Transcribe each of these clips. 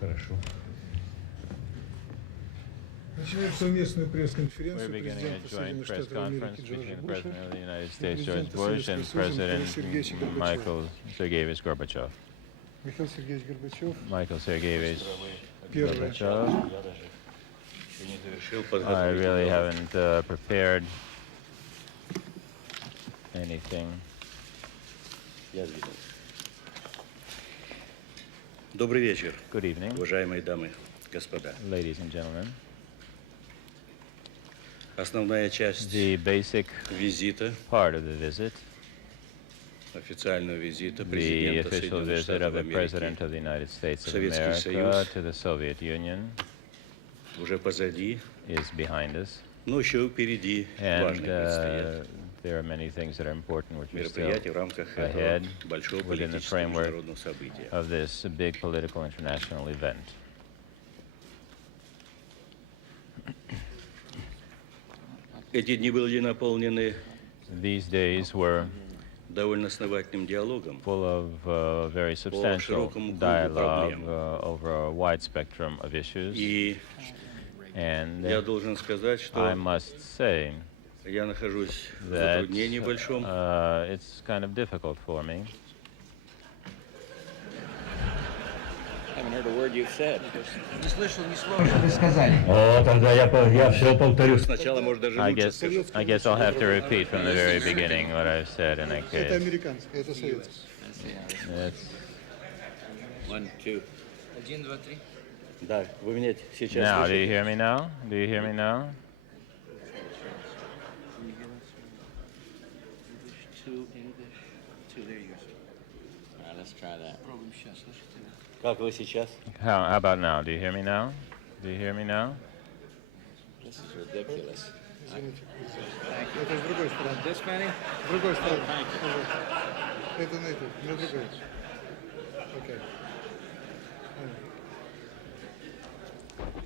Хорошо. Начинает совместную We're пресс-конференцию beginning a президента joint press Соединенных Штатов Америки conference Джорджа between the Буша President of the United и States, George президента Bush, Советского and Союза Михаила President Сергеевича Горбачева. Michael Sergeyevich Gorbachev. Михаил Сергеевич Горбачев. Michael Sergeyevich Первое. Gorbachev. I really haven't prepared anything. Добрый вечер, Good evening, уважаемые дамы, господа. ladies and gentlemen. Основная часть The basic визита, part of the visit, официального визита the президента official Соединенных visit of Штатов the Америки President of the United States of Советский America Союз to the Soviet Union, уже позади, is behind us. но еще впереди And важные предстоят there are many things that are important which are still мероприятия в рамках ahead этого большого within the политического framework международного события. of this big political international event. Эти дни были наполнены These days were довольно основательным диалогом full of very substantial широкому кругу dialogue проблем. over a wide spectrum of issues. И And я должен сказать, I что must say я нахожусь в that затруднении большом. it's kind of difficult for me. Haven't heard a word you've said. Не слышал ни слова, что вы сказали. О, тогда я все повторю. Сначала, может, даже I лучше guess скажу. I'll have to repeat from the very beginning what I've said in that Это case. американский, это советский. It's, 1, 2. 1, 2, 3. Да, вы меня сейчас now, do you слышите? hear me now? Do you hear me now? 2 English, 2 there you go. All right, let's try that. Пробуем сейчас, слышите? Как вы сейчас? How about now? Do you hear me now? Do you hear me now? This is ridiculous. Извините. Это с другой стороны. This many? С другой стороны. Это на эту, на другой. Окей.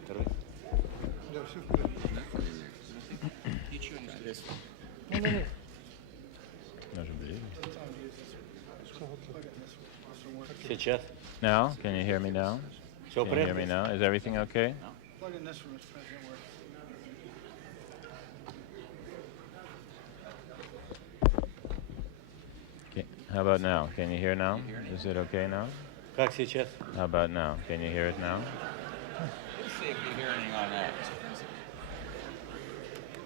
Второй. Да, все в порядке. Ничего не слышно. This one. Может быть. Сейчас. Now, can you hear me now? Все в Can you hear me порядке? now? Is everything okay? Okay. How about now? Can you hear now? Is it okay now? Как сейчас? How about now? Can you hear it now? Let's see if you hear anything on that.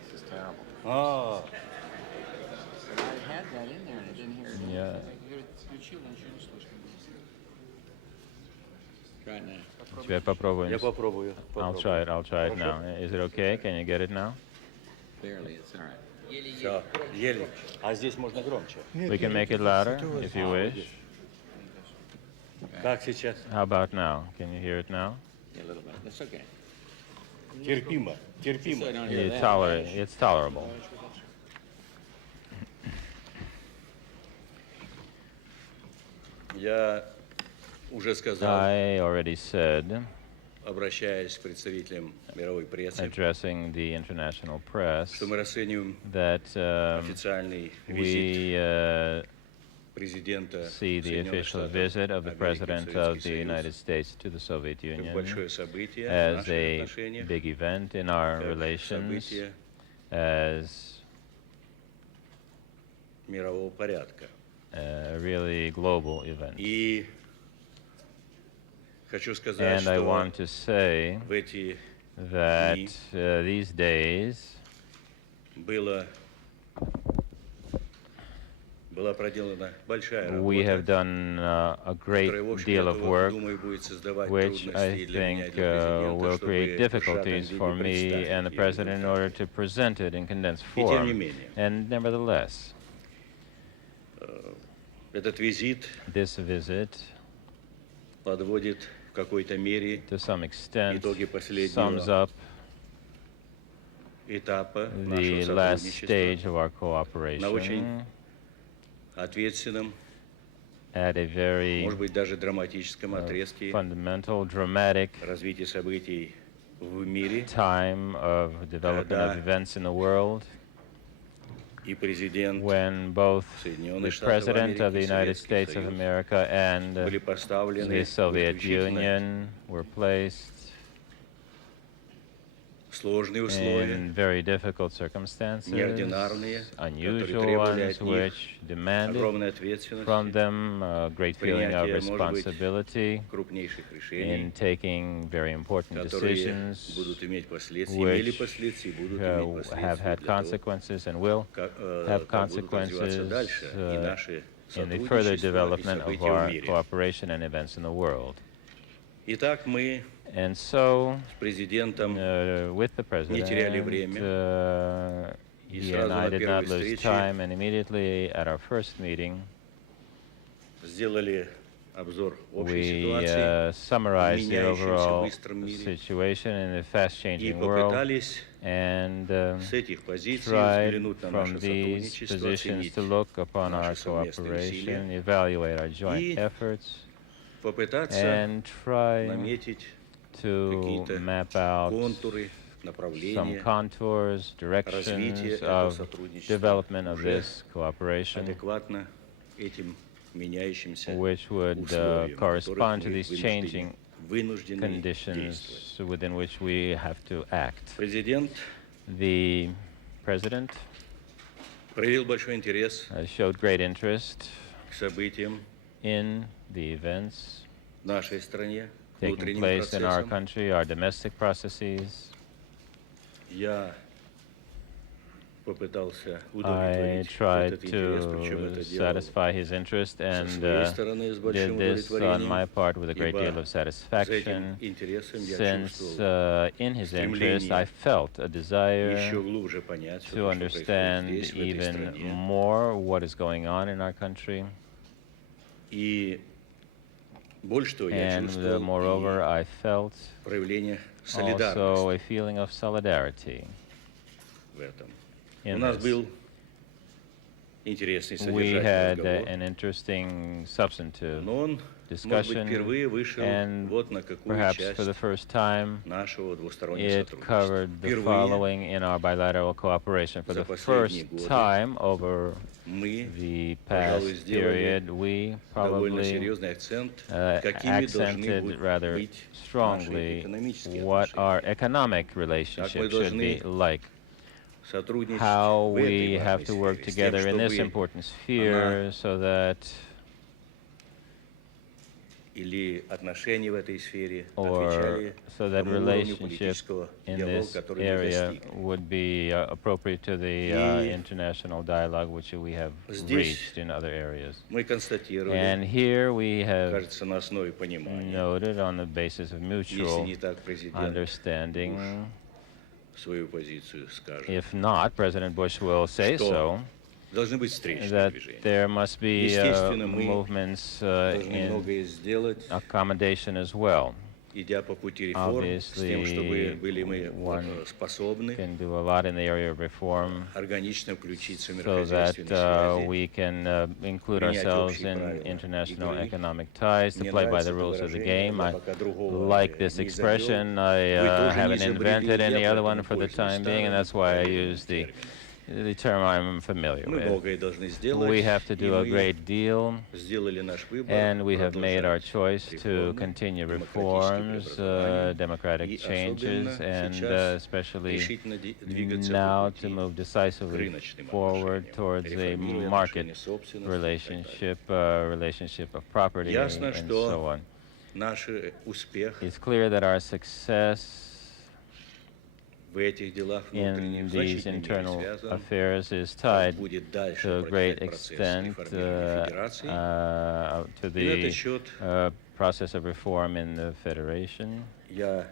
This is terrible. А, I had that in there and I didn't hear it. Yeah. Говорит, включил, но ничего не слышно. Try it now. Теперь попробуем. я попробую. I'll try it now. Is it okay? Can you get it now? Barely, it's all right. Еле-еле. Все, еле. А здесь можно громче. We can make it louder if you wish. Как сейчас? How about now? Can you hear it now? Yeah, a little bit. That's okay. Терпимо, терпимо. So I don't hear It's that. It's tolerable. Я уже сказал, I already said, обращаясь к представителям мировой прессы, addressing the international press, что мы расцениваем that официальный визит президента see the Соединенных official Штатов visit of the Америки в President of Советский the Союз United States to the Soviet как Union большое событие в as наших a отношениях, big event in our как relations, событие as мирового порядка. a really global event. И хочу сказать, And I что want to say в эти that дни these days была проделана большая we have работа, done a great которая, в общем, deal of work, думаю, будет создавать which трудности I для меня и think для президента, will чтобы create в сжатом difficulties виде for me представить and the ее President in результат. order to present it in condensed И тем не form. менее, And nevertheless, этот визит this visit, подводит в какой-то мере to some extent, итоги sums последнего up этапа the нашего last сотрудничества stage of our на очень cooperation ответственном, at a very может быть, даже драматическом отрезке fundamental, dramatic развития событий в мире. time of development of events in the world. и президент when both the Соединенных Штатов President of the Америки, United Советский States of Союз America and были поставлены the в Soviet исключительно Union were placed сложные условия, in very difficult circumstances, неординарные, unusual которые требовали ones, от них which demanded огромной from ответственности, them a great feeling of принятие, может быть, responsibility крупнейших in решений, taking very important которые decisions будут иметь последствия, имели which последствия, и будут иметь have последствия had для того, consequences and will have как будут развиваться consequences дальше и наши in the further сотрудничество и development of события в our мире. cooperation and events in the world. Итак, мы And so, с президентом with the President, теряли время, и he сразу and I на did первой not lose встрече time, and immediately at our first meeting, сделали обзор общей we ситуации summarized the меняющемся overall быстром мире situation in the и fast-changing world, попытались and с этих позиций tried взглянуть на from наше these сотрудничество, positions оценить to look upon our наши совместные cooperation, усилия evaluate our joint и efforts, попытаться and try наметить to какие-то map out контуры, some направления, contours, развития directions этого of сотрудничества development of уже this cooperation, адекватно этим меняющимся which would условиям, в correspond которых to мы these changing вынуждены действовать. conditions within which we have to act. Президент The President проявил большой интерес showed great interest к событиям in the events в нашей стране, к taking внутренним place in our процессам. country, our domestic processes. Я попытался I удовлетворить tried этот интерес, причем to это делал satisfy his interest со and своей стороны с большим did this on my удовлетворением, part with a great deal ибо of за этим satisfaction, интересом я since чувствовал in his interest I стремление felt a desire еще глубже понять все to то, что происходит understand здесь, в этой even стране. more what is going on in our country. И больше того, я And чувствовал moreover, I felt и проявление also солидарности a feeling of solidarity в этом. У in нас this. был интересный We содержательный had разговор, an interesting substantive но он, может быть, discussion, впервые вышел and вот на какую perhaps часть for the first time нашего двустороннего it сотрудничества. covered the Впервые following in our bilateral cooperation. For за the последние first годы time over мы, the пожалуй, past сделали period, we довольно probably серьезный акцент, какими должны accented rather быть наши strongly экономические what our отношения. economic relationship should be like, Сотрудничать how в этой we have важной to work сфере, с тем, together in this чтобы important sphere so that или отношения в этой сфере or отвечали so that тому уровню relationship политического in диалога, this который мы area достигли. would be appropriate to the И international dialogue which we have здесь reached in other areas. мы констатировали, And here we have кажется, на основе понимания, noted on the basis of если mutual не так президент understanding, свою позицию скажет, if not, President Bush will say Что so, должны быть встречные that движения. there must be Естественно, мы movements должны in многое сделать, accommodation as well. идя по пути реформ, с тем, чтобы Obviously, были мы one способны can do a lot in the area of reform органично включиться в so that мирохозяйственные связи. we can include принять ourselves общие in правила international игры. economic ties, to Мне play by нравится the это rules of the выражение, game. но I пока другого like я this не expression. изобрел. I Вы тоже не haven't изобрели, invented any я other поэтому one for the пользуюсь time being, and старым that's why I проверенным use the термином. term I'm familiar Мы with. многое должны сделать, We have to и do a мы great deal, сделали наш выбор, and we have made our продолжать choice to реформы, continue демократические reforms, преобразования, democratic и changes, особенно and сейчас especially решительно двигаться now по to пути move к decisively рыночным forward отношениям, towards a реформируя market отношения собственности и так далее. relationship of property, Ясно, and что so on. наш успех It's clear that our success в этих делах внутренних in в these значительной мере internal связан, affairs is как tied будет дальше to a great протекать процесс extent реформирования Федерации. to И на этот the счет process of reform in the Federation. я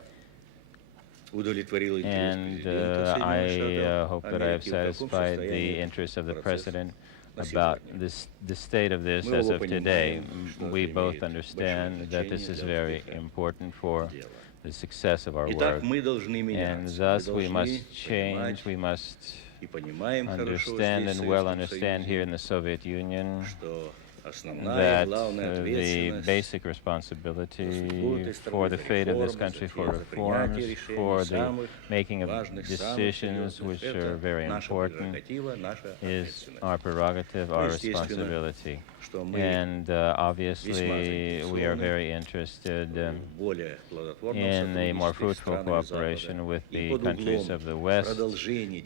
удовлетворил интерес And президента I Соединенных hope Штатов that I have Америки в таком satisfied the состоянии interests of the процесс President на about сегодня. the state of this Мы as оба of today. понимаем, что We это both имеет understand that большое this is значение very для успеха important for дела. the success of our Итак, work. мы должны And меняться, thus мы we должны must понимать change, we must и понимаем хорошо understand здесь, and в well Советском understand here Союзе, in the Soviet Union что that the basic responsibility for the fate of this country, for reforms, for the making of decisions which are very important, is our prerogative, our responsibility. And obviously, we are very interested in a more fruitful cooperation with the countries of the West,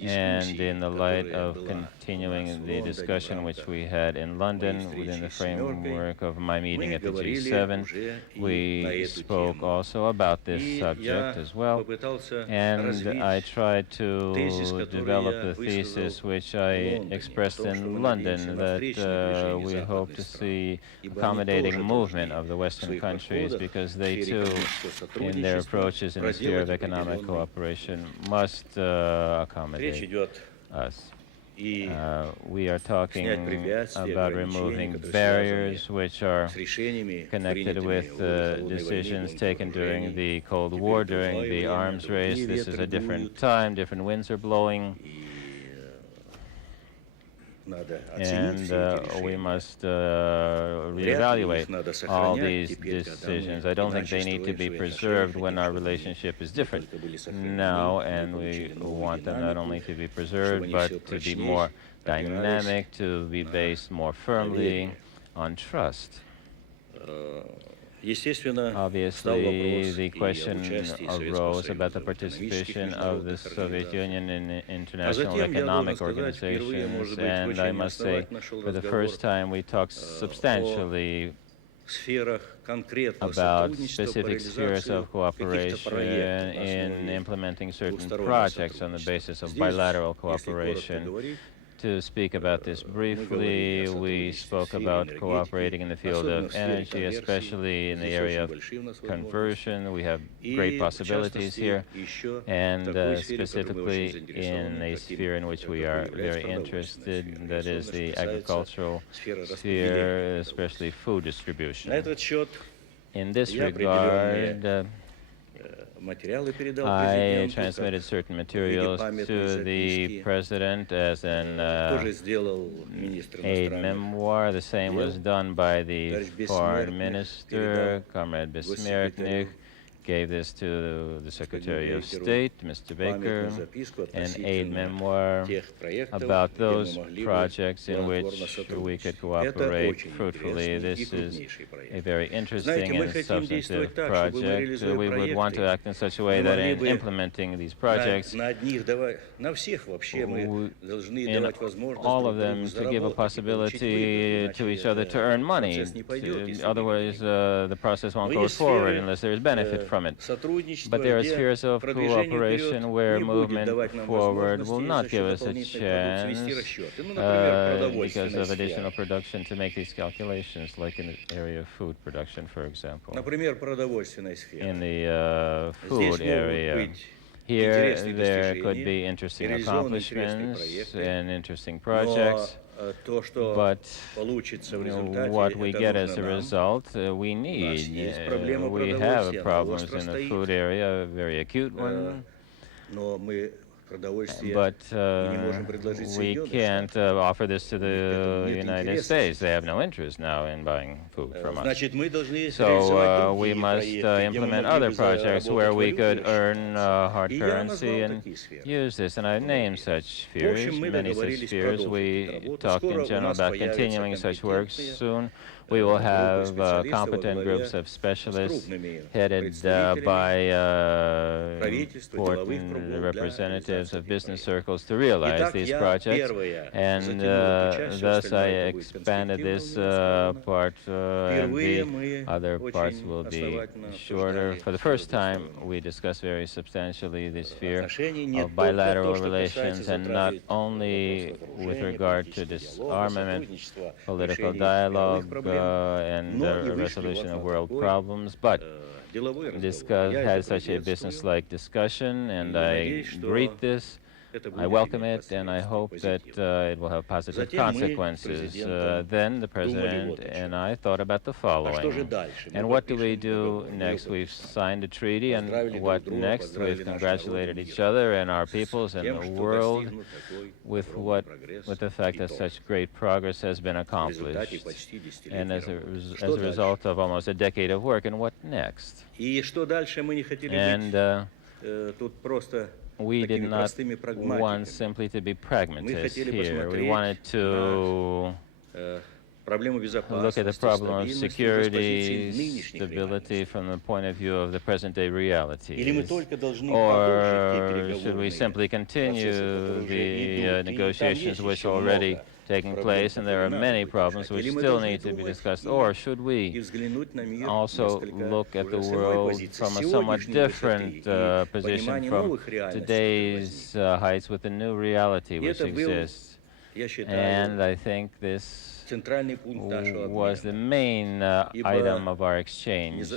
and in the light of continuing the discussion which we had in London within the framework of my meeting at the G7, we spoke also about this subject as well, and I tried to develop the thesis which I expressed in London, that we hope to see accommodating movement of the Western countries, because they too, in their approaches in the sphere of economic cooperation, must accommodate us. We are talking about removing barriers which are connected with decisions taken during the Cold War, during the arms race. This is a different time, different winds are blowing, and we must reevaluate all these decisions. I don't think they need to be preserved when our relationship is different now, and we want them not only to be preserved, but to be more dynamic, to be based more firmly on trust. Obviously, the question arose about the participation of the Soviet Union in international economic organizations, and I must say, for the first time, we talked substantially about specific spheres of cooperation in implementing certain projects on the basis of bilateral cooperation. To speak about this briefly, we spoke about cooperating in the field of energy, especially in the area of conversion. We have great possibilities here, and specifically in a sphere in which we are very interested, that is the agricultural sphere, especially food distribution. In this regard, I transmitted certain materials to the president as an aid memoir. The same was done by the foreign minister, Comrade Besmertnik. Gave this to the Secretary of State, Mr. Baker, an aid memoir about those projects in which we could cooperate fruitfully. This is a very interesting and substantive project. We would want to act in such a way that in implementing these projects, in all of them, to give a possibility to each other to earn money. Otherwise, the process won't go forward unless there is benefit from it. But there are spheres of cooperation where movement forward will not give us a chance because of additional production to make these calculations, like in the area of food production, for example. In the food area, here there could be interesting accomplishments and interesting projects. But what we get as a result, we need. We have problems in the food area, a very acute one. But we can't offer this to the United States. They have no interest now in buying food from us. So we must implement other projects where we could earn hard currency and use this. And I've named such spheres, many such spheres. We talked in general about continuing such works soon. We will have competent groups of specialists headed by important representatives of business circles to realize these projects. And thus I expanded this part, and the other parts will be shorter. For the first time, we discussed very substantially the sphere of bilateral relations, and not only with regard to disarmament, political dialogue, and the resolution of world problems, but had such a business-like discussion, and I greet this. I welcome it, and I hope that it will have positive consequences. Then the President and I thought about the following. And what do we do next? We've signed a treaty, and what next? We've congratulated each other and our peoples and the world with the fact that such great progress has been accomplished, and as a result of almost a decade of work. And what next? And we did not want simply to be pragmatists here. We wanted to look at the problem of security, stability from the point of view of the present-day realities. Or should we simply continue the negotiations which are already taking place, and there are many problems which still need to be discussed? Or should we also look at the world from a somewhat different position, from today's heights, with the new reality which exists? And I think this was the main item of our exchange,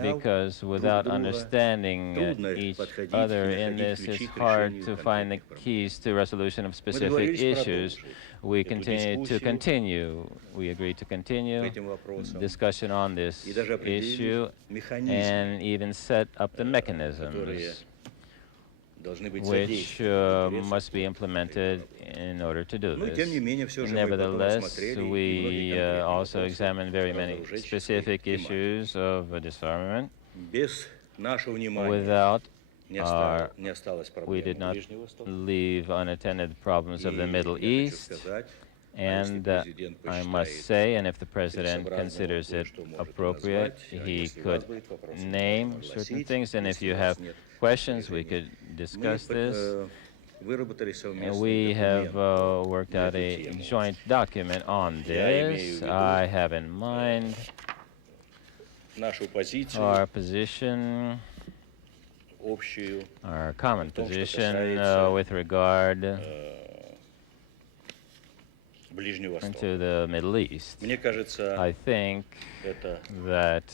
because without understanding each other in this, it's hard to find the keys to resolution of specific issues. We agreed to continue discussion on this issue, and even set up the mechanisms which must be implemented in order to do this. Nevertheless, we also examined very many specific issues of disarmament. Without we did not leave unattended problems of the Middle East. And I must say, and if the President considers it appropriate, he could name certain things, and if you have questions, we could discuss this. We have worked out a joint document on this. I have in mind our position, our common position with regard to the Middle East. I think that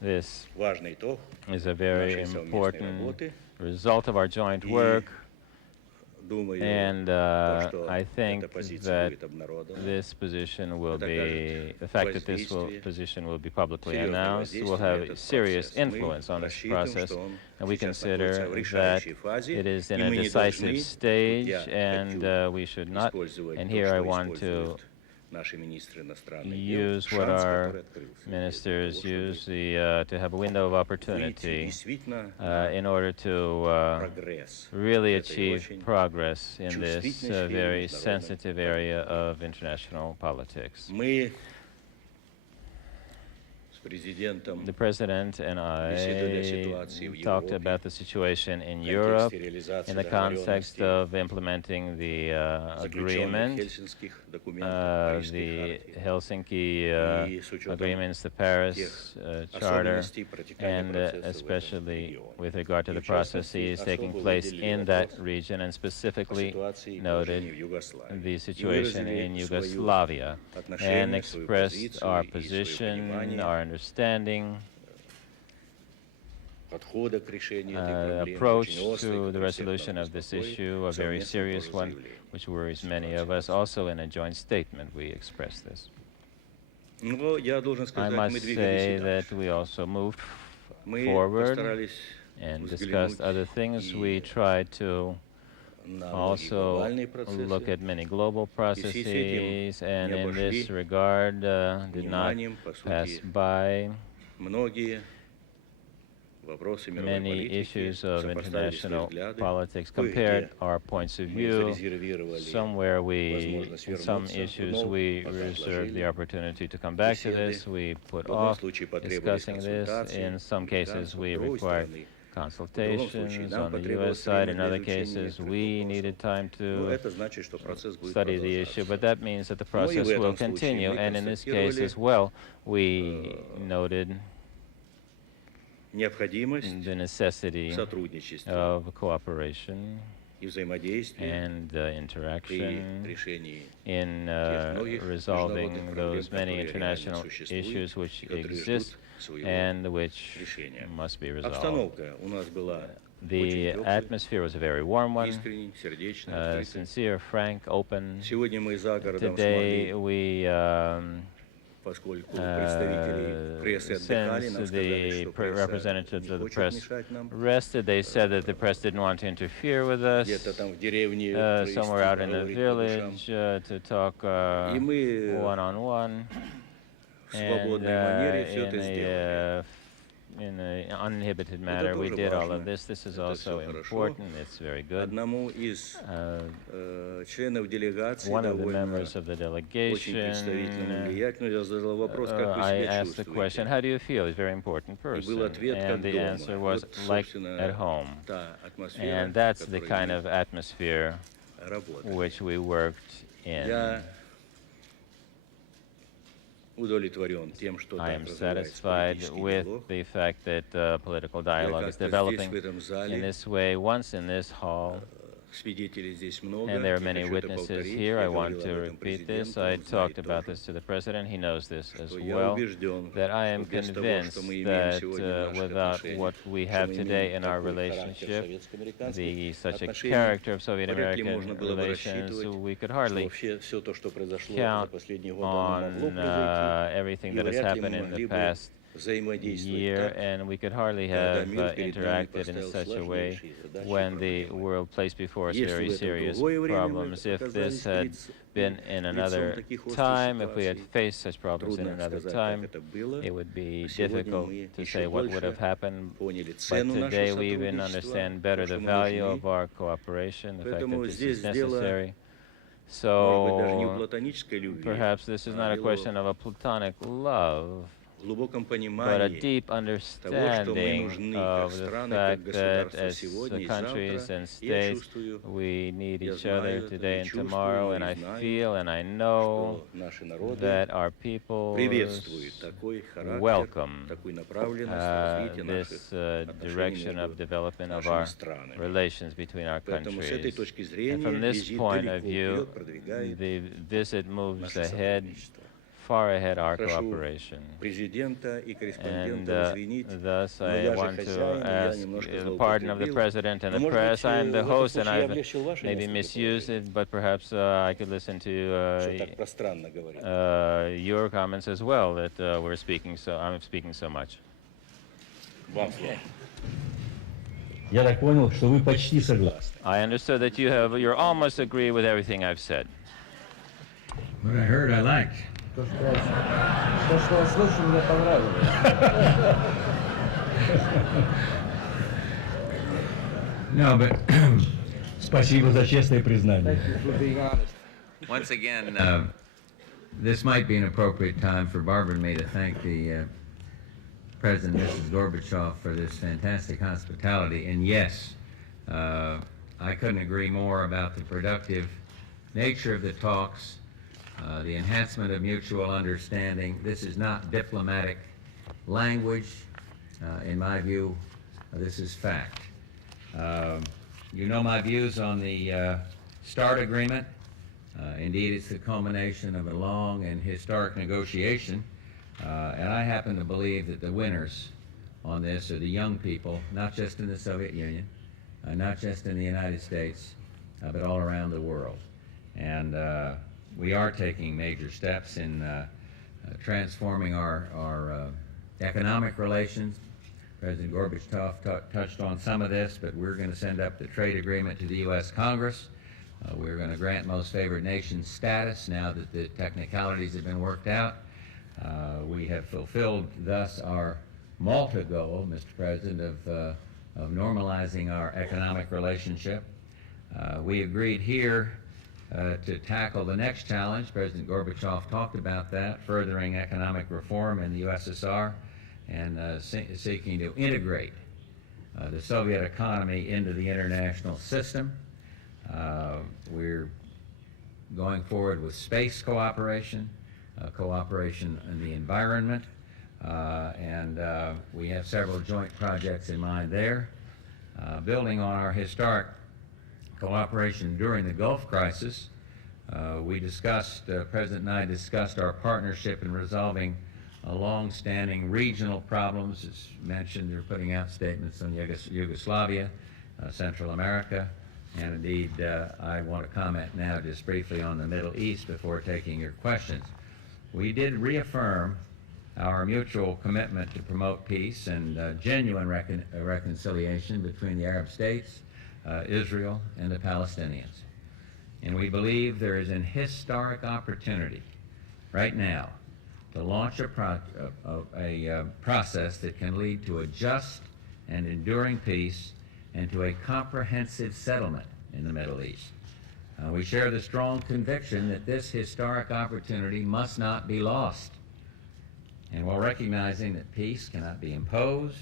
this is a very important result of our joint work, and I think that this position will be, the fact that this position will be publicly announced will have a serious influence on this process, and we consider that it is in a decisive stage, and we should not, and here I want to use what our ministers use, to have a window of opportunity in order to really achieve progress in this very sensitive area of international politics. The President and I talked about the situation in Europe in the context of implementing the agreement, the Helsinki agreements, the Paris Charter, and especially with regard to the processes taking place in that region, and specifically noted the situation in Yugoslavia, and expressed our position, our understanding, approach to the resolution of this issue, a very serious one, which worries many of us. Also in a joint statement, we express this. I must say that we also moved forward and discussed other things. We tried to also look at many global processes, and in this regard did not pass by many issues of international politics, compared our points of view. In some issues we reserved the opportunity to come back to this. We put off discussing this. In some cases we required consultations on the U.S. side. In other cases, we needed time to study the issue. But that means that the process will continue. And in this case as well, we noted the necessity of cooperation and interaction in resolving those many international issues which exist and which must be resolved. The atmosphere was a very warm one, искренний, сердечный, открытый. sincere, frank, open. Сегодня мы за городом Today смогли, we, поскольку представители прессы отдыхали, нам since сказали, the что пресса representatives не of the хочет press мешать нам. rested, they said that the press didn't want to interfere with us. Где-то там в деревне Somewhere out in the поговорить по душам. village to talk И мы one-on-one. в свободной манере все это сделали. In an uninhibited manner, we did all of this. This is also important. It's very good. Одному из членов делегации, One of the довольно members of the очень представительному, delegation, влиятельному, я задал вопрос, как вы I себя asked the question, чувствуете? how do you feel? He's a very important И был person. ответ, And как the дома. answer was Вот, like собственно, at home. та атмосфера, And that's the в kind которой of atmosphere мы работали. which we worked in. Я удовлетворен тем, что I так am развивается satisfied политический with диалог. the fact that political Я dialogue is как-то здесь, developing в этом in зале, this way. Once in this hall, свидетелей здесь много, and there are я many хочу это witnesses повторить, here. я I want говорил to об этом repeat this. президенту, I он talked знает about тоже, this to the president. He knows this as что я well, убежден, that I am что без того, convinced что мы имеем that сегодня в наших without отношениях, what we что have мы today имеем in our такой характер relationship, советско-американских such a отношений, character of вряд ли Soviet-American можно было бы relations, рассчитывать, we could что hardly все то, что произошло за count последние годы, оно могло on произойти, everything и that has вряд ли happened мы in the могли бы past взаимодействовать year, так, and we could hardly когда have мир перед нами interacted in поставил such a way сложнейшие задачи и when the проблемы. world placed before us Если very в это serious другое время мы problems. If оказались this had been in another таких острых time, if we had ситуаций, faced such problems in трудно another сказать, как time, это было. it would be А сегодня difficult мы to еще say what would have больше happened. поняли But цену нашего today we even сотрудничества, understand better то, the что мы value нужны. of our cooperation, the fact that Поэтому this здесь is дело, necessary. может быть, даже не в So платонической любви, perhaps this is а not a дело question of a platonic love, в глубоком but a понимании deep того, что мы understanding нужны как of the страны, как fact that государства as сегодня и countries завтра. and Я states, чувствую, we need я each знаю other это, today я and чувствую tomorrow, и and I знаю, feel and I know что наши народы that our people приветствуют такой характер, welcome такую направленность развития наших this отношений direction of между development of нашими our странами. relations between our Поэтому с этой countries. точки And зрения from this визит point далеко of view, вперед продвигает the visit moves наше ahead, сотрудничество. far ahead our Прошу cooperation. президента и And корреспондентов извинить, thus но I я же want to хозяин, я ask немножко the pardon of the злоупотребил. President and Но, the может press. быть, I am the в этом host and случае я I've облегчил ваше maybe несколько misused положение, it, but perhaps I could listen что to так пространно говорить. your comments as well, that I'm speaking so much. Вам слово. Я так понял, что вы почти согласны. I understood that you almost agree with everything I've said. What I heard, I liked. То, что я слышу, мне понравилось. No, but спасибо за честное признание. Thank you for being honest. Once again, this might be an appropriate time for Barbara and me to thank the President, Mrs. Gorbachev, for this fantastic hospitality. And yes, I couldn't agree more about the productive nature of the talks, the enhancement of mutual understanding. This is not diplomatic language. In my view, this is fact. You know my views on the START agreement. Indeed, it's the culmination of a long and historic negotiation. And I happen to believe that the winners on this are the young people, not just in the Soviet Union, not just in the United States, but all around the world. And we are taking major steps in transforming our economic relations. President Gorbachev touched on some of this, but we're going to send up the trade agreement to the U.S. Congress. We're going to grant most favored nation status now that the technicalities have been worked out. We have fulfilled thus our Malta goal, Mr. President, of normalizing our economic relationship. We agreed here to tackle the next challenge. President Gorbachev talked about that, furthering economic reform in the USSR and seeking to integrate the Soviet economy into the international system. We're going forward with space cooperation, cooperation in the environment, and we have several joint projects in mind there. Building on our historic cooperation during the Gulf crisis, we discussed, President and I discussed our partnership in resolving long-standing regional problems. As mentioned, they're putting out statements on Yugoslavia Central America, and indeed I want to comment now just briefly on the Middle East before taking your questions. We did reaffirm our mutual commitment to promote peace and genuine reconciliation between the Arab states, Israel, and the Palestinians. And we believe there is an historic opportunity right now to launch a process that can lead to a just and enduring peace and to a comprehensive settlement in the Middle East. We share the strong conviction that this historic opportunity must not be lost. And while recognizing that peace cannot be imposed,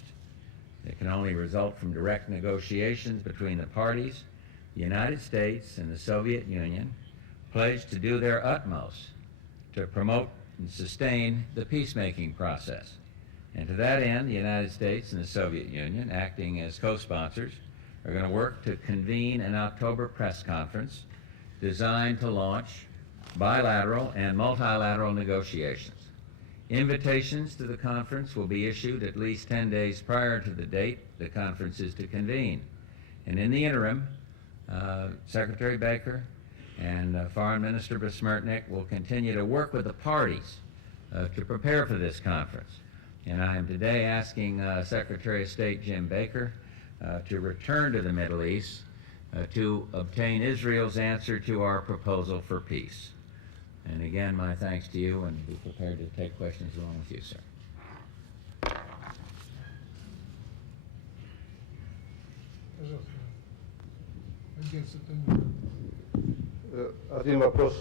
it can only result from direct negotiations between the parties, the United States and the Soviet Union pledged to do their utmost to promote and sustain the peacemaking process. And to that end, the United States and the Soviet Union, acting as co-sponsors, are going to work to convene an October press conference designed to launch bilateral and multilateral negotiations. Invitations to the conference will be issued at least 10 days prior to the date the conference is to convene. And in the interim, Secretary Baker and Foreign Minister Besmertnik will continue to work with the parties to prepare for this conference. And I am today asking Secretary of State Jim Baker to return to the Middle East to obtain Israel's answer to our proposal for peace. And again, my thanks to you, and be prepared to take questions along with you, sir. Пожалуйста. Агентство Танюк. Один вопрос.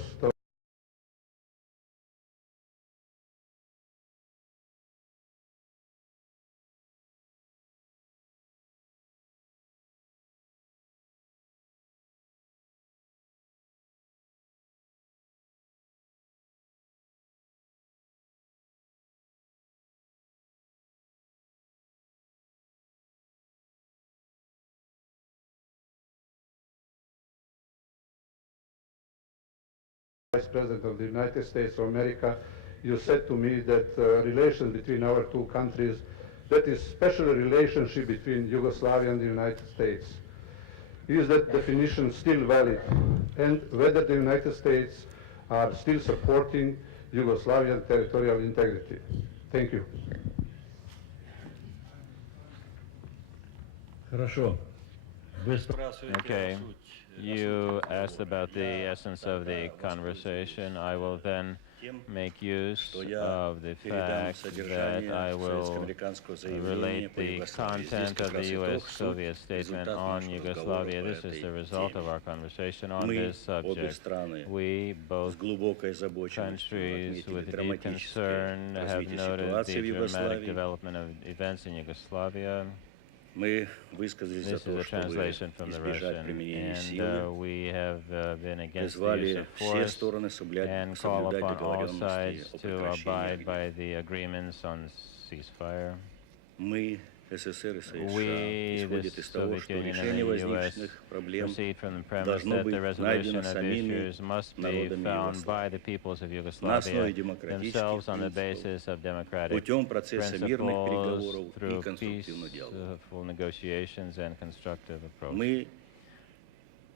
Vice President of the United States of America, you said to me that relations between our two countries, that is special relationship between Yugoslavia and the United States. Is that definition still valid? And whether the United States are still supporting Yugoslavian territorial integrity? Thank you. Хорошо. Вы Okay. You asked about the essence of the conversation. I will then make use of the fact that I will relate the content of the U.S.-Soviet statement on Yugoslavia. This is the result of our conversation on this subject. We, both countries with deep concern, have noted the dramatic development of events in Yugoslavia. This is a translation from the Russian, and we have been against the use of force and call upon all sides to abide by the agreements on ceasefire. We, the Soviet Union and the U.S., proceed from the premise that the resolution of issues must be found by the peoples of Yugoslavia themselves on the basis of democratic principles through peaceful negotiations and constructive approach.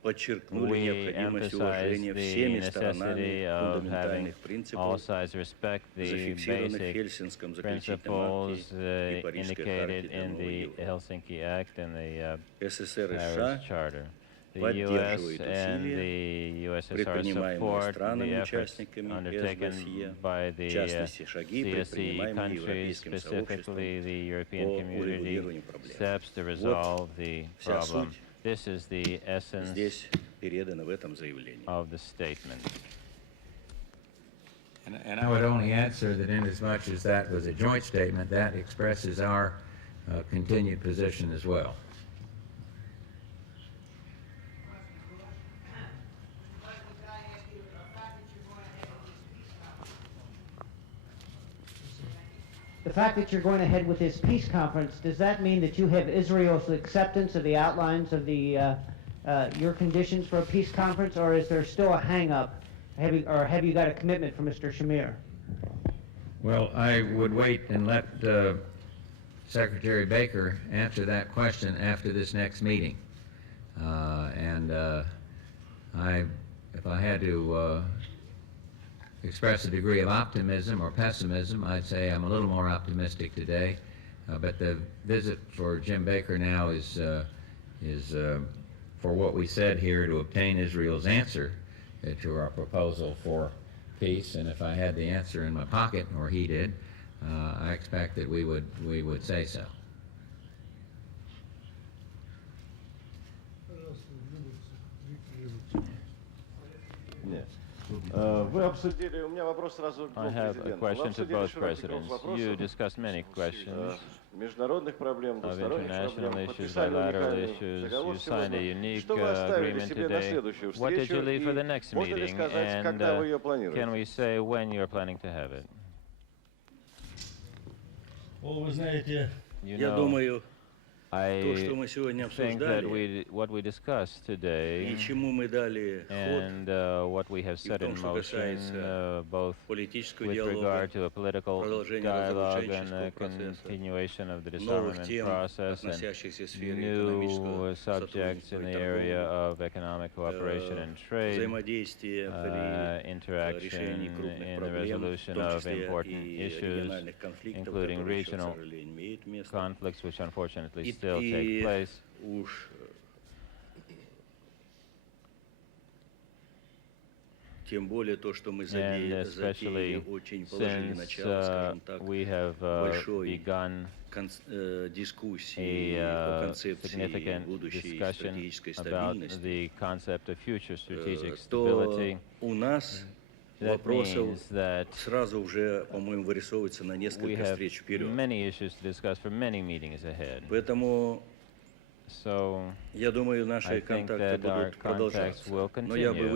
We emphasize the necessity of having all sides respect the basic principles indicated in the Helsinki Act and the Paris Charter. The U.S. and the USSR support the efforts undertaken by the CSE countries, specifically the European Community, steps to resolve the problem. This is the essence of the statement. And I would only answer that inasmuch as that was a joint statement, that expresses our continued position as well. The fact that you're going ahead with this peace conference, does that mean that you have Israel's acceptance of the outlines of the your conditions for a peace conference, or is there still a hang-up? Have you got a commitment from Mr. Shamir? Well, I would wait and let Secretary Baker answer that question after this next meeting. If I had to express a degree of optimism or pessimism, I'd say I'm a little more optimistic today. But the visit for Jim Baker now is for what we said here, to obtain Israel's answer to our proposal for peace. And if I had the answer in my pocket, or he did, I expect that we would say so. I have a question to both presidents. You discussed many questions of international issues, bilateral issues. You signed a unique agreement today. What did you leave for the next meeting, and can we say when you're planning to have it? You know, I think that what we discussed today and what we have set in motion, both with regard to a political dialogue and a continuation of the disarmament process and new subjects in the area of economic cooperation and trade, interaction in the resolution of important issues, including regional conflicts, which unfortunately still take place. And especially since we have begun a significant discussion about the concept of future strategic stability. That means that we have many issues to discuss for many meetings ahead. So I think that our contacts will continue, but I would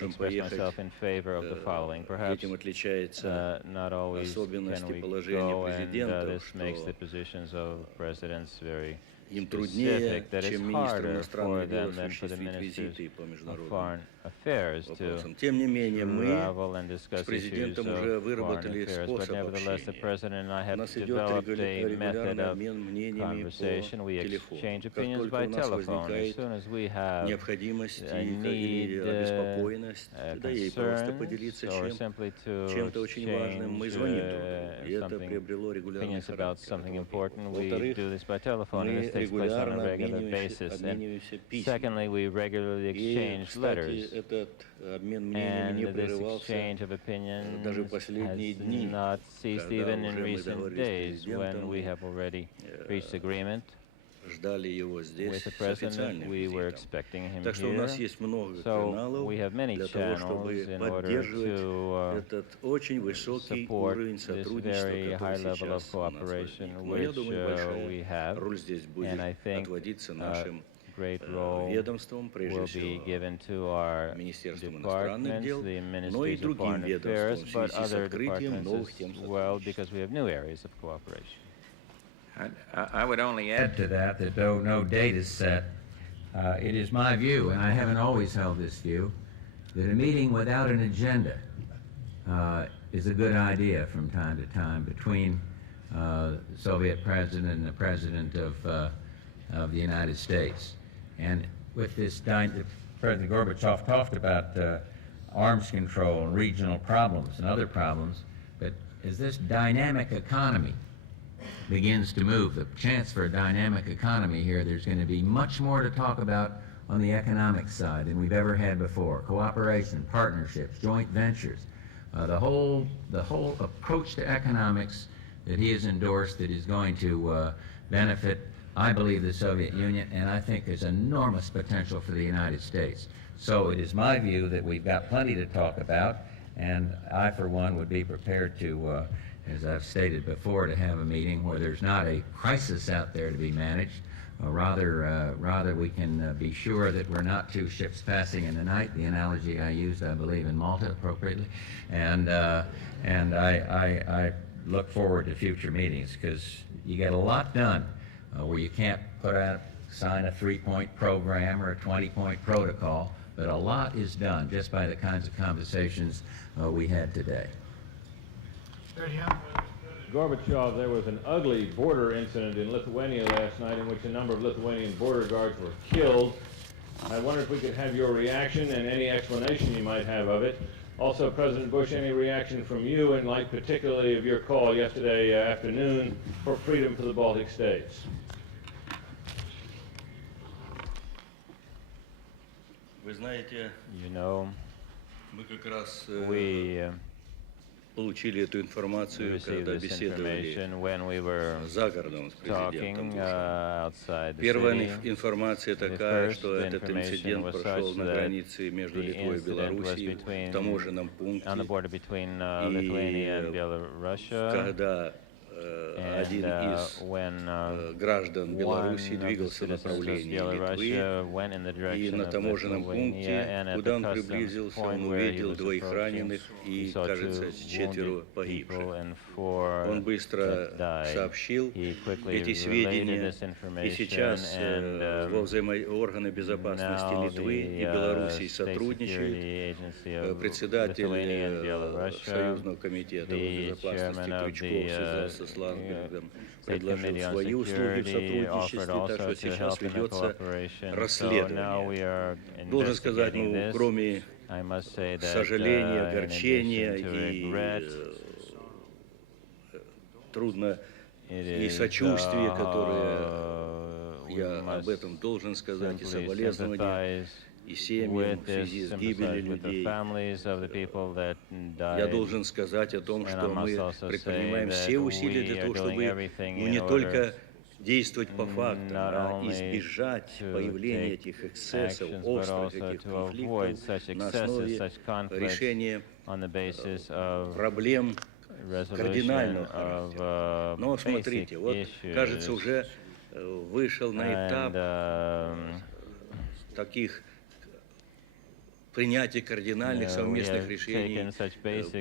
express myself in favor of the following. Perhaps not always can we go, and this makes the positions of presidents very specific, that it's harder for them than for the ministers of foreign affairs to travel and discuss issues of foreign affairs. But nevertheless, the President and I have developed a method of conversation. We exchange opinions by telephone. As soon as we have a need, concerns, or simply to exchange opinions about something important, we do this by telephone, and this takes place on a regular basis. And secondly, we regularly exchange letters. And this exchange of opinions has not ceased even in recent days, when we have already reached agreement with the President. We were expecting him here. So we have many channels in order to support this very high level of cooperation which we have. And I think great role will be given to our departments, the Ministries of Foreign Affairs, but other departments as well, because we have new areas of cooperation. I would only add to that though no date is set, it is my view, and I haven't always held this view, that a meeting without an agenda is a good idea from time to time between the Soviet President and the President of the United States. And with this, President Gorbachev talked about arms control and regional problems and other problems, but as this dynamic economy begins to move, the chance for a dynamic economy here, there's going to be much more to talk about on the economic side than we've ever had before. Cooperation, partnerships, joint ventures, the whole approach to economics that he has endorsed that is going to benefit, I believe, the Soviet Union, and I think there's enormous potential for the United States. So it is my view that we've got plenty to talk about, and I, for one, would be prepared to, as I've stated before, to have a meeting where there's not a crisis out there to be managed. Rather we can be sure that we're not two ships passing in the night, the analogy I used, I believe, in Malta appropriately. And I look forward to future meetings, because you get a lot done where you can't sign a 3-point program or a 20-point protocol, but a lot is done just by the kinds of conversations we had today. Gorbachev, there was an ugly border incident in Lithuania last night in which a number of Lithuanian border guards were killed. I wonder if we could have your reaction and any explanation you might have of it. Also, President Bush, any reaction from you in light particularly of your call yesterday afternoon for freedom for the Baltic states? Вы знаете, You know, мы как раз we получили эту информацию, received когда this беседовали information when we were за городом с президентом talking Бушем. outside the Первая city. информация The такая, first что этот information инцидент was прошел such на that границе между the Литвой и incident was Белоруссией, between- в таможенном пункте, on the border between Lithuania and Belarus. когда один из when граждан Беларуси one of the двигался в citizens of направлении Литвы, Belarus went in the и direction на of таможенном Lithuania, пункте, and at куда the он customs приблизился, point он where he увидел was двоих approaching, раненых he и, saw кажется, two четверо wounded погибших. people and four Он быстро that died. сообщил He quickly эти related сведения, this и information, сейчас and органы безопасности now Литвы и the Белоруссии State Security сотрудничают. Agency of Председатель Lithuania and Belarus, Союзного комитета the безопасности chairman of Крючков the связался с Ландсбергом, State предложил Committee on свои услуги в Security сотрудничестве, offered так also что to сейчас help in the ведется cooperation. So now we расследование. are Должен сказать, investigating this. кроме I must say that, сожаления, in огорчения addition to и regret, трудно it и is, сочувствие, которое we я об must этом должен сказать, и simply соболезнования sympathize и семьям with в this, связи с гибелью sympathize with the людей. families of the people that died. Я должен сказать о том, And что I мы must also предпринимаем say все that усилия для we того, are doing чтобы everything in не order только действовать по фактам, not а only избежать to появления take этих эксцессов, actions, but острых also этих to avoid конфликтов such на excesses, основе such conflicts решения on the basis of проблем resolution кардинального of характера. Но basic смотрите, вот issues. кажется, уже вышел на этап And, таких принятия кардинальных совместных решений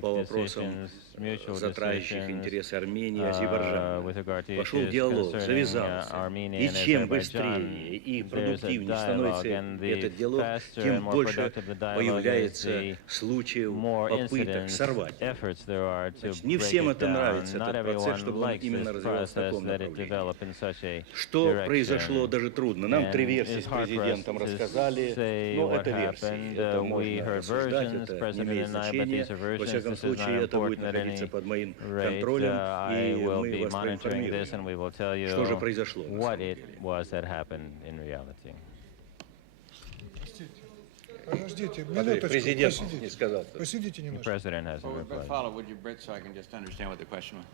по вопросам, затрагивающих интересы Армении и Азербайджана. Пошел диалог, завязался. И чем быстрее и продуктивнее становится этот диалог, тем больше появляется случаев попыток сорвать. Значит, не всем это нравится, этот процесс, чтобы он именно развивался в таком направлении. Что произошло, даже трудно. Нам три версии с президентом рассказали, но это версии. Это можно обсуждать, это не имеет значения. Во всяком случае, это будет находиться под моим контролем, и мы вас проинформируем, что же произошло на самом деле. Подождите, минуточку, Президент не сказал. посидите немножко. Follow, would you, Brett, so I can just understand what the question was?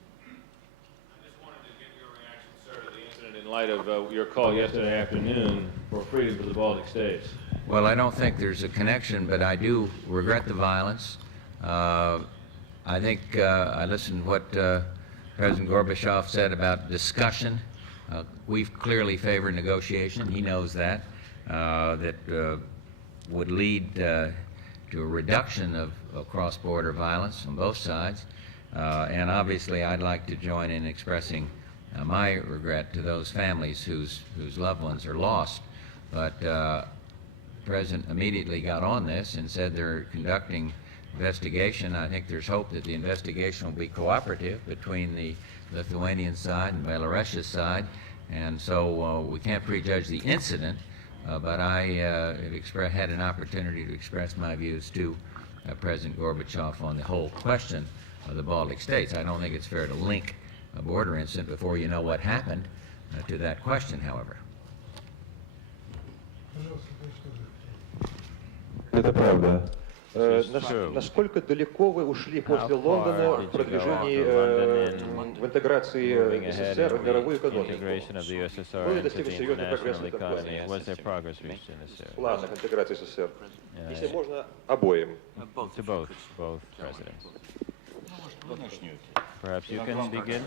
In light of your call yesterday afternoon for freedom for the Baltic states. Well, I don't think there's a connection, but I do regret the violence. I think I listened to what President Gorbachev said about discussion. We clearly favor negotiation. He knows that. That would lead to a reduction of cross-border violence on both sides. And obviously, I'd like to join in expressing my regret to those families whose loved ones are lost. But the President immediately got on this and said they're conducting investigation. I think there's hope that the investigation will be cooperative between the Lithuanian side and Belarusian side. And so we can't prejudge the incident, but I had an opportunity to express my views to President Gorbachev on the whole question of the Baltic states. I don't think it's fair to link a border incident before you know what happened to that question, however. Это правда. Насколько далеко вы ушли после Лондона в продвижении в интеграции СССР в мировую экономику? Был ли достигнут серьезный прогресс в этом плане? В планах интеграции СССР? Если можно, обоим. To both presidents. Perhaps you can begin.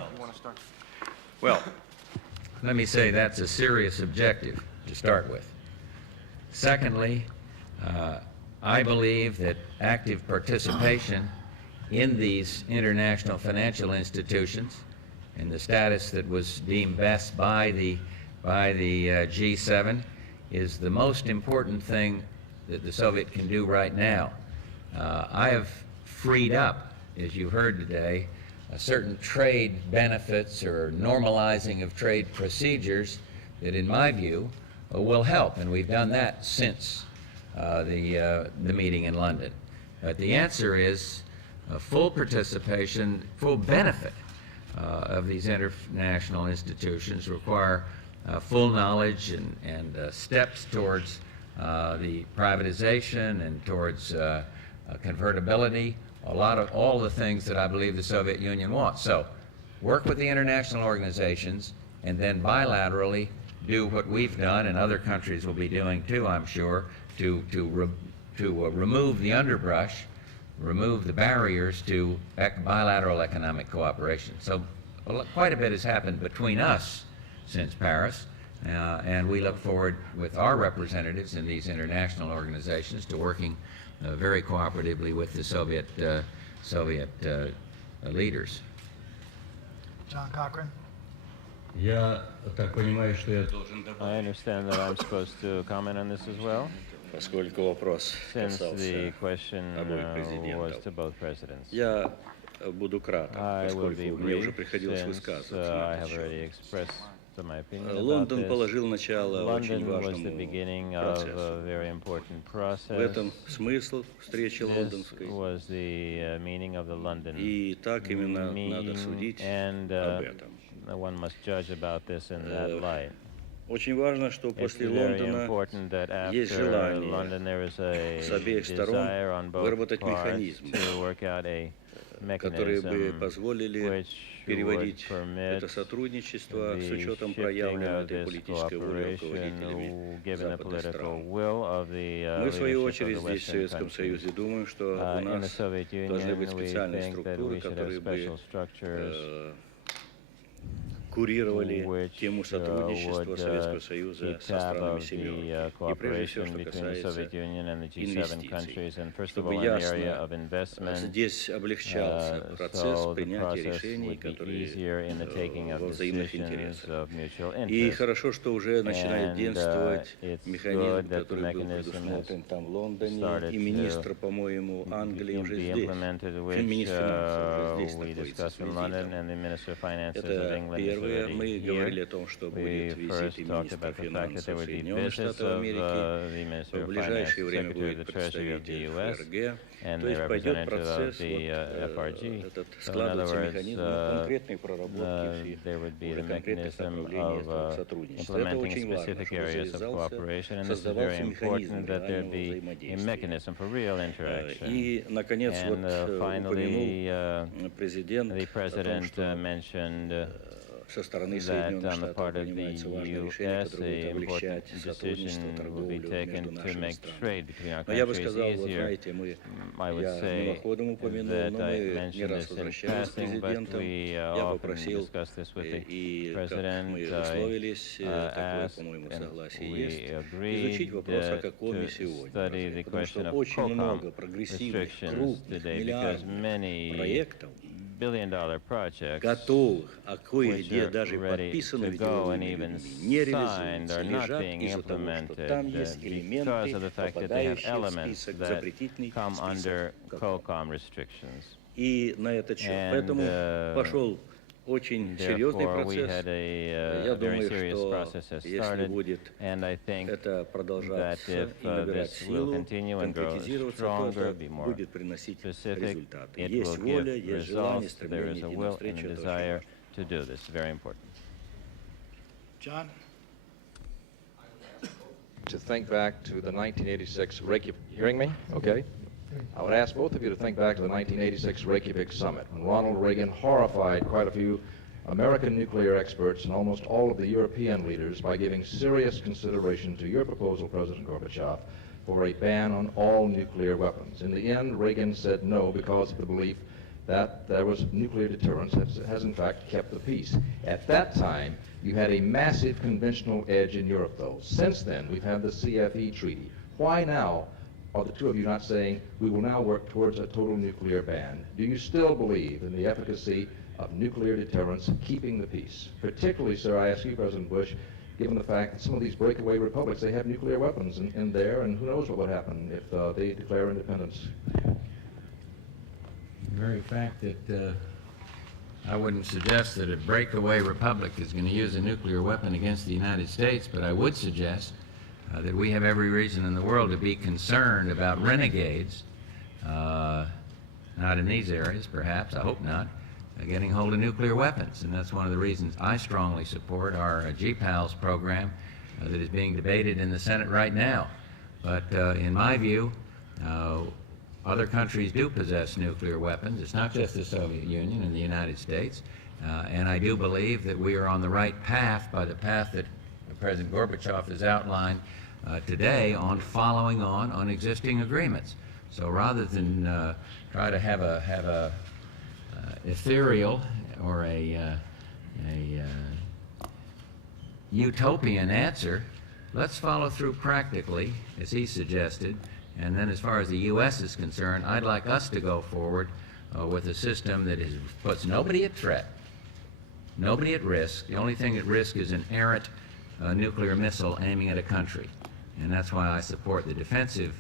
Well, let me say that's a serious objective to start with. Secondly, I believe that active participation in these international financial institutions in the status that was deemed best by the G7 is the most important thing that the Soviet can do right now. I have freed up, as you heard today, certain trade benefits or normalizing of trade procedures that, in my view, will help. And we've done that since the meeting in London. But the answer is full participation, full benefit of these international institutions require full knowledge and steps towards the privatization and towards convertibility, all the things that I believe the Soviet Union wants. So work with the international organizations and then bilaterally do what we've done and other countries will be doing too, I'm sure, to remove the underbrush, remove the barriers to bilateral economic cooperation. So quite a bit has happened between us since Paris, and we look forward with our representatives in these international organizations to working very cooperatively with the Soviet leaders. John Cochran. Я так понимаю, что я I understand that I'm supposed to comment on this as well, поскольку вопрос since касался the question обоих was президентов. to both presidents. Я буду краток, I will поскольку be мне уже brief, приходилось since высказываться I на have этот already счет. expressed my opinion about Лондон this. положил начало очень London was the важному beginning of a процессу. very important В process. этом смысл встречи This лондонской. was the meaning of the London И так именно надо meeting, судить and об этом. one must judge about this in that light. Очень важно, что It's после very Лондона important that есть after желание London there is a с обеих сторон desire on both выработать parts механизм, to work out a которые бы mechanism позволили which переводить would permit это сотрудничество с the учетом shifting проявленной of этой this политической воли cooperation, руководителями given the западных political стран. will of the Мы, в свою leadership of очередь, the здесь, в Western Советском countries. Союзе, думаем, что у In the нас Soviet должны Union, быть we специальные think that структуры, we should have которые special бы structures курировали which тему сотрудничества would Советского Союза keep со tab странами of «семерки». the И прежде всего, cooperation что between the касается Soviet Union and the G7 инвестиций. countries, and first of Чтобы all in the area ясно of investment, здесь облегчался процесс so the принятия process решений, would be которые easier in the taking of во взаимных decisions интересах. of mutual И interest. хорошо, что уже начинает And, действовать it's механизм, good that the который был mechanism предусмотрен has там в Лондоне, started и министр, по-моему, Англии to уже be здесь. implemented, which Министр финансов уже здесь we находится с discussed in London, визитом. and the Minister of Finances of Это England is первое. Мы already говорили here. о том, что We будет визит first и talked министра about the fact that there финансов would be Соединенных visits Штатов of Америки. the Minister В of Finance, ближайшее время Secretary of будет the Treasury of the представитель U.S., ФРГ. and То the есть пойдет representative of процесс, the FRG. этот So in other складывается words, механизм конкретной проработки there would be уже the конкретных mechanism направлений этого of сотрудничества. Это implementing очень важно, specific чтобы areas of завязался, cooperation, and this is very создавался механизм important that there реального be a взаимодействия. mechanism for real interaction. И, наконец, And вот finally, упомянул президент the о том, President что mentioned со стороны that Соединенных on the Штатов part of the принимается важное решение, U.S. которое an будет important облегчать сотрудничество, decision will be торговлю taken между to нашими make странами. trade between our Но я бы countries сказал, вот easier. знаете, I would я say мимоходом упомянул, that но I мы не mentioned раз this in возвращались с passing, but президентом. we Я often попросил, discuss this with the и как President. мы I условились, такое, asked, по-моему, and согласие we есть, agreed изучить вопрос о to Кокоме сегодня. study the Потому что question of очень много COCOM прогрессивных, restrictions крупных, today, because миллиардных many проектов billion-dollar projects готовых, а which кое-где are даже ready подписаны to в go and деловыми even людьми, не signed реализуются, are not лежат being из-за того, что implemented там есть because элементы, of the fact that they have попадающие в elements список, that запретительный come under список. COCOM restrictions. И на этот счет. And, Поэтому пошел очень серьезный Therefore, we процесс. had a Я very думаю, serious что process has если started, будет and I think это that продолжаться if и набирать this will силу, continue and grow конкретизироваться, то stronger, это be more будет приносить specific, результаты. it Есть will воля, give есть желание, results. There is стремление a идти will and навстречу. a Это очень desire важно. to do this. Very important. John? To think back to the 1986 Reykjavik, hearing me? Okay. I would ask both of you to think back to the 1986 Reykjavik summit, when Ronald Reagan horrified quite a few American nuclear experts and almost all of the European leaders by giving serious consideration to your proposal, President Gorbachev, for a ban on all nuclear weapons. In the end, Reagan said no because of the belief that there was nuclear deterrence that has in fact kept the peace. At that time, you had a massive conventional edge in Europe, though. Since then, we've had the CFE treaty. Why now are the two of you not saying we will now work towards a total nuclear ban? Do you still believe in the efficacy of nuclear deterrence keeping the peace? Particularly, sir, I ask you, President Bush, given the fact that some of these breakaway republics, they have nuclear weapons in there, and who knows what would happen if they declare independence. The very fact that I wouldn't suggest that a breakaway republic is going to use a nuclear weapon against the United States, but I would suggest that we have every reason in the world to be concerned about renegades, not in these areas perhaps, I hope not, getting hold of nuclear weapons. And that's one of the reasons I strongly support our GPALS program that is being debated in the Senate right now. But in my view, other countries do possess nuclear weapons. It's not just the Soviet Union and the United States. And I do believe that we are on the right path by the path that President Gorbachev has outlined today on following on existing agreements. So rather than try to have a ethereal or a utopian answer, let's follow through practically, as he suggested. And then as far as the U.S. is concerned, I'd like us to go forward with a system that puts nobody at threat, nobody at risk. The only thing at risk is an errant nuclear missile aiming at a country. And that's why I support the defensive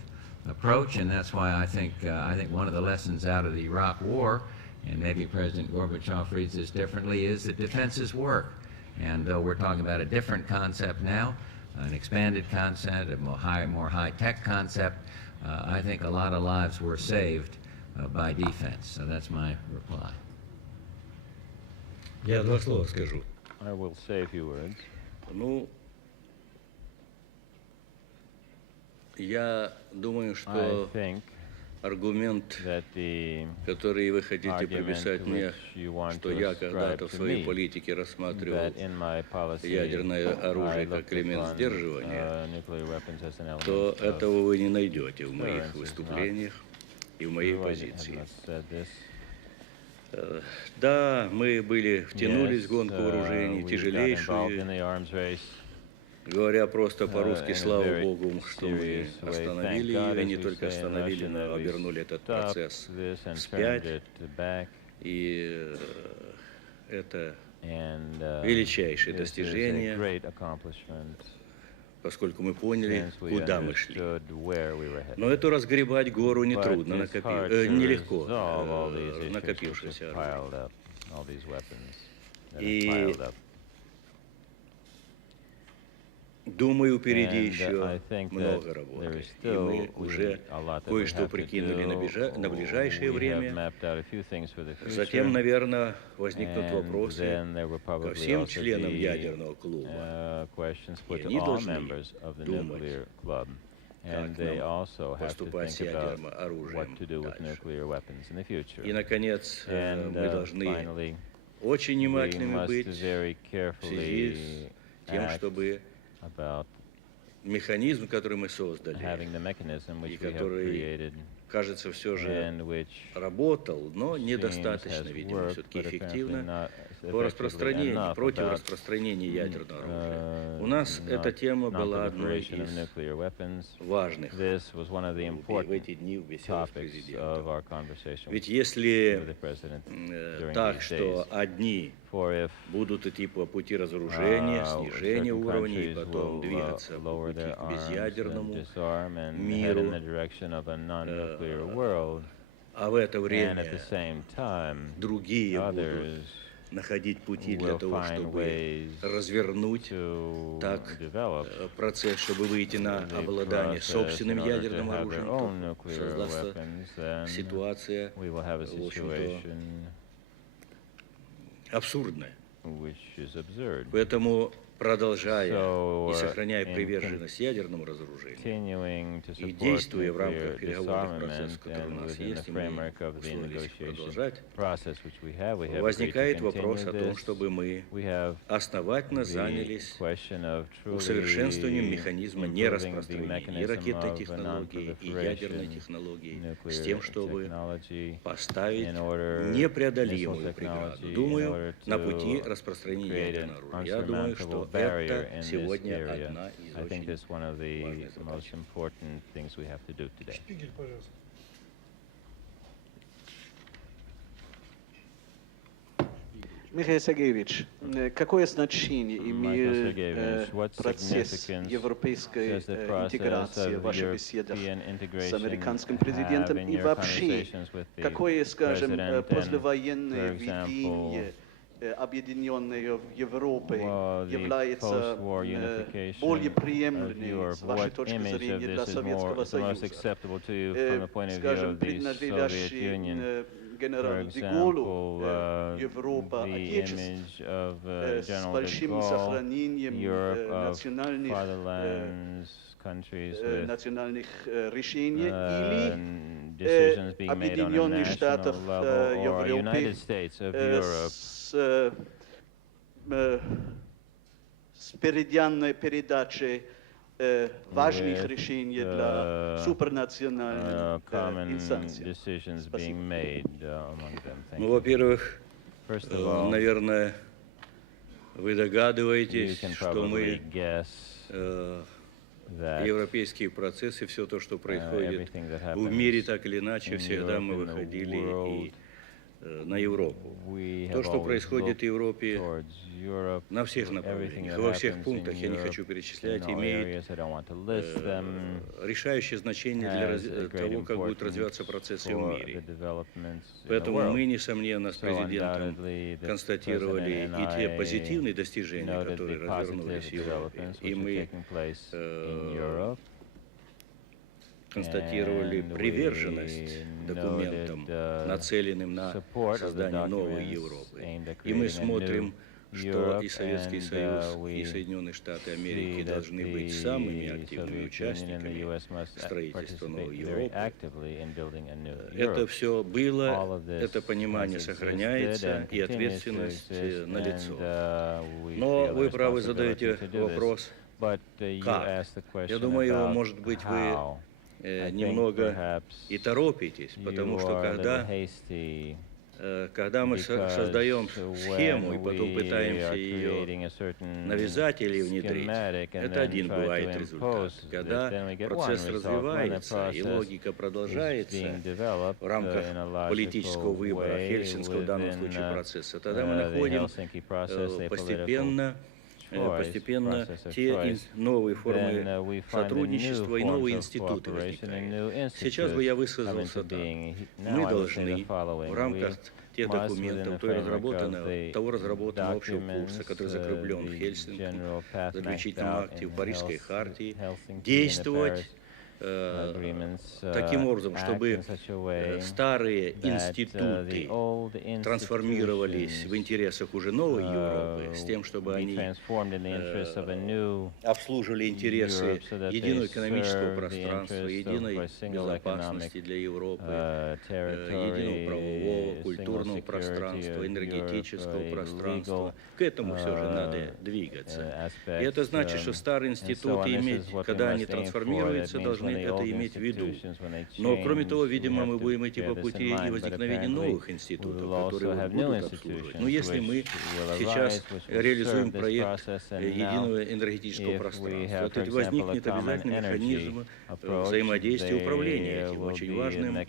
approach, and that's why I think one of the lessons out of the Iraq War, and maybe President Gorbachev reads this differently, is that defenses work. And though we're talking about a different concept now, an expanded concept, a more high-tech concept, I think a lot of lives were saved by defense. So that's my reply. Я два слова скажу. I will say a few words. Ну, я думаю, что аргумент, который вы хотите приписать мне, что я когда-то в своей политике рассматривал ядерное оружие как элемент сдерживания, то этого вы не найдете в моих выступлениях и в моей позиции. Да, мы втянулись в гонку вооружений, тяжелейшую. Говоря просто по-русски, слава Богу, что мы остановили ее, не только остановили, но обернули этот процесс вспять. И это величайшее достижение, поскольку мы поняли, куда мы шли. Но эту разгребать гору нетрудно, нелегко, накопившуюся оружие. И думаю, впереди еще много работы. И мы уже кое-что прикинули на ближайшее время. Затем, наверное, возникнут вопросы ко всем членам ядерного клуба. И они должны думать, как нам поступать с ядерным оружием дальше. И, наконец, мы должны очень внимательными быть в связи с тем, чтобы механизм, который мы создали, и который, кажется, все же работал, но недостаточно, видимо, все-таки эффективно, против распространения ядерного оружия. У нас эта тема была одной из важных в эти дни в беседах с президентом. Ведь если так, что одни будут идти по пути разоружения, снижения уровней, и потом двигаться по пути к безъядерному миру, а в это время другие будут находить пути для того, чтобы развернуть так процесс, чтобы выйти на обладание собственным ядерным оружием, то создастся ситуация, в общем-то, абсурдная. Поэтому, продолжая и сохраняя приверженность ядерному разоружению и действуя в рамках переговорных процессов, которые у нас есть, и мы условились продолжать, возникает вопрос о том, чтобы мы основательно занялись усовершенствованием механизма нераспространения и ракетной технологии, и ядерной технологии, с тем, чтобы поставить непреодолимую преграду, думаю, на пути распространения ядерного оружия. Я думаю, что это сегодня одна из очень важных задач. Шпигель, пожалуйста. Михаил Сергеевич, какое значение имеет процесс европейской интеграции в ваших беседах с американским президентом и вообще, какое, скажем, послевоенное видение объединенной Европы является более приемлемым с вашей точки зрения для Советского Союза? Скажем, принадлежащий генералу де Голлю Европа Отечества с большим сохранением национальных решений или Объединенных Штатов Европы с передачей важных решений для супернациональных инстанций. Ну, во-первых, наверное, вы догадываетесь, что мы европейские процессы, все то, что происходит в мире, так или иначе, всегда мы выходили и на Европу. То, что происходит в Европе на всех направлениях, во всех пунктах, я не хочу перечислять, имеет решающее значение для того, как будут развиваться процессы в мире. Поэтому мы, несомненно, с президентом констатировали и те позитивные достижения, которые развернулись в Европе, и мы констатировали приверженность документам, нацеленным на создание новой Европы. И мы смотрим, что и Советский Союз, и Соединенные Штаты Америки должны быть самыми активными участниками строительства новой Европы. Это все было, это понимание сохраняется, и ответственность налицо. Но вы, правы, задаете вопрос, как? Я думаю, его, может быть, вы немного и торопитесь, потому что когда мы создаем схему и потом пытаемся ее навязать или внедрить, это один бывает результат. Когда процесс развивается и логика продолжается в рамках политического выбора, Хельсинского в данном случае процесса, тогда мы находим постепенно те новые формы сотрудничества и новые институты возникают. Сейчас бы я высказался так. Мы должны в рамках тех документов, того разработанного общего курса, который закреплен в Хельсинки, заключительном акте, в Парижской хартии, действовать таким образом, чтобы старые институты трансформировались в интересах уже новой Европы, с тем, чтобы они обслуживали интересы единого экономического пространства, единой безопасности для Европы, единого правового, культурного пространства, энергетического пространства. К этому все же надо двигаться. И это значит, что старые институты, когда они трансформируются, должны это иметь в виду. Но, кроме того, видимо, мы будем идти по пути и возникновения новых институтов, которые будут обслуживать. Но если мы сейчас реализуем проект единого энергетического пространства, то возникнет обязательно механизм взаимодействия и управления этим очень важным и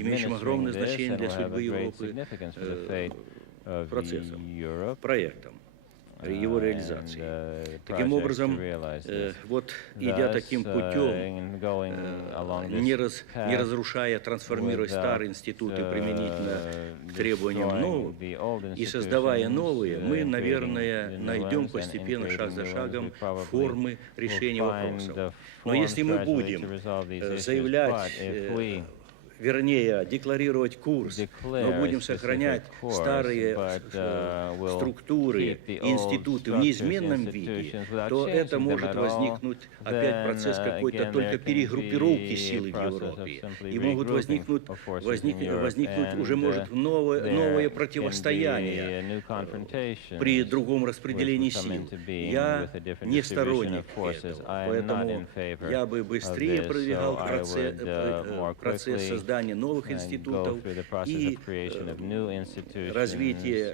имеющим огромное значение для судьбы Европы процессом, проектом, его реализации. Таким образом, вот идя таким путем, не разрушая, трансформируя старые институты применительно к требованиям новых и создавая новые, мы, наверное, найдем постепенно, шаг за шагом, формы решения вопросов. Но если мы будем заявлять, вернее, декларировать курс, но будем сохранять старые структуры, институты в неизменном виде, то это может возникнуть опять процесс какой-то только перегруппировки силы в Европе. И могут возникнуть уже может новое противостояние при другом распределении сил. Я не сторонник этого, поэтому я бы быстрее продвигал процесс создания новых институтов и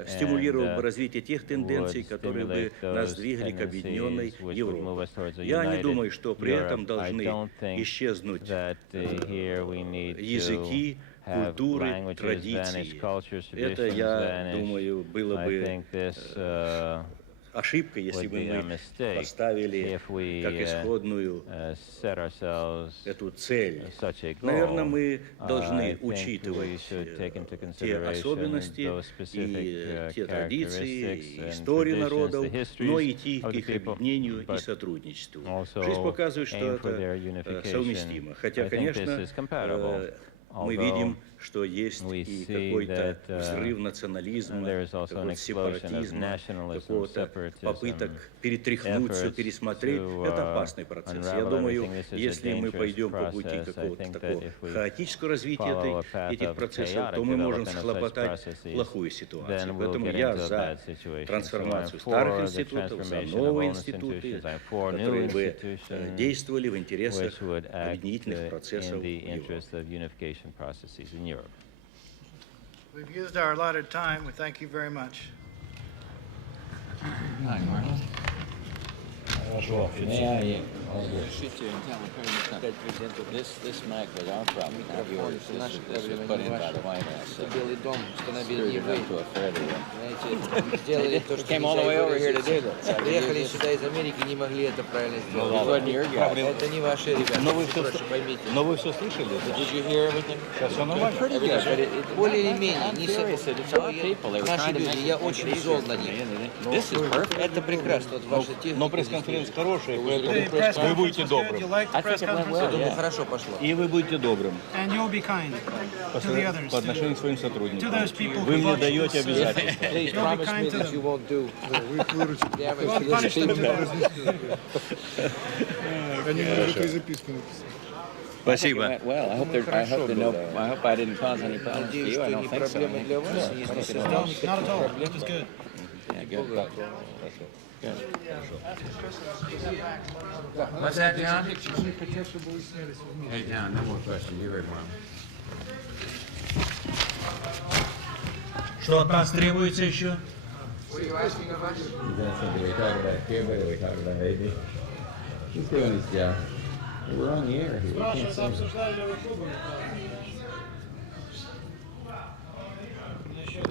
стимулировал бы развитие тех тенденций, которые бы нас двигали к объединенной Европе. Я не думаю, что при этом должны исчезнуть языки культуры, традиций. Это, я думаю, было бы ошибкой, если бы мы поставили как исходную эту цель. Наверное, мы должны учитывать те особенности и те традиции, и историю народов, но идти к их объединению и сотрудничеству. Жизнь показывает, что это совместимо. Хотя, конечно, мы видим, что есть и какой-то взрыв национализма, какой-то сепаратизма, какого-то попыток перетряхнуть все, пересмотреть. Это опасный процесс. Я думаю, если мы пойдем по пути какого-то такого хаотического развития этих процессов, то мы можем схлопотать плохую ситуацию. Поэтому я за трансформацию старых институтов, за новые институты, которые бы действовали в интересах объединительных процессов Европы. We've used our allotted time. We thank you very much. Hi, Martin. This Mac was our problem, not yours. This was put in by the White House. Белый дом установили не вы. They came all the way over here to do this. Приехали сюда из Америки, не могли это правильно сделать. Это не ваши ребята. Но вы все слышали? Did you hear everything? Все нормально? Более или менее, не согласен. Наши люди, я очень зол на них. Это прекрасно. Но пресс-конференция хорошая, поэтому вы будете добрым. Думаю, хорошо пошло. И вы будете добрым. По отношению к своим сотрудникам. Вы мне даете обязательства. Спасибо. Well, I hope I didn't cause any problems for you. I don't think so. Not at all. It was good. Yeah, good. What's that, John? Hey, John, no more questions. You're very welcome. Что от нас требуется еще? What are you asking of us? We talk about Cuba, we talk about AB. He's doing his job. We're on the air here. We can't say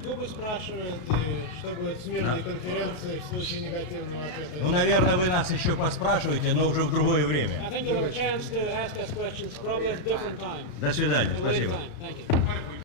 Куба спрашивает, что будет с мирной конференцией в случае негативного ответа. Ну, наверное, вы нас еще поспрашиваете, но уже в другое время. I think you'll have a chance to ask us questions probably at a different time. До свидания, спасибо. Thank you.